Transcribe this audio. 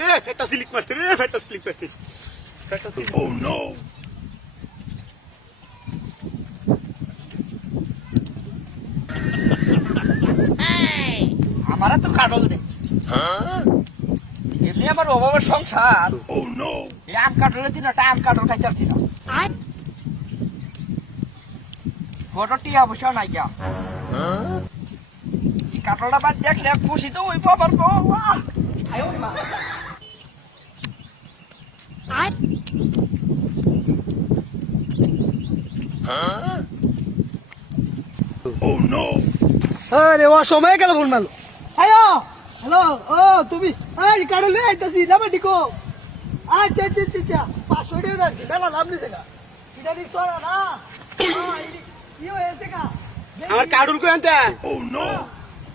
রে ফেটা স্লিপ মারতে রে ফেটা স্লিপ মারতে ও নো আমারা তো কাটল দে এমনি আমার অভাবের সংসার এক কাটলের দিন একটা আম কাটল খাইতে আসছি না ফটো টিয়া বসেও নাই গিয়া এই কাটলটা বাদ দেখলে খুশি তো ওই বাবার বাবা আয় ওই মা আরে ও সময় গেল ফোন মারলো হ্যালো হ্যালো ও তুমি এই কাটলে আইতাছি যাবে ডিকো আচ্ছা আচ্ছা আচ্ছা 500 টাকা যাচ্ছি বেলা লাভ নিছে গা এটা দিক তোরা না কি হয়েছে গা আমার কাডুল কই আনতে ও নো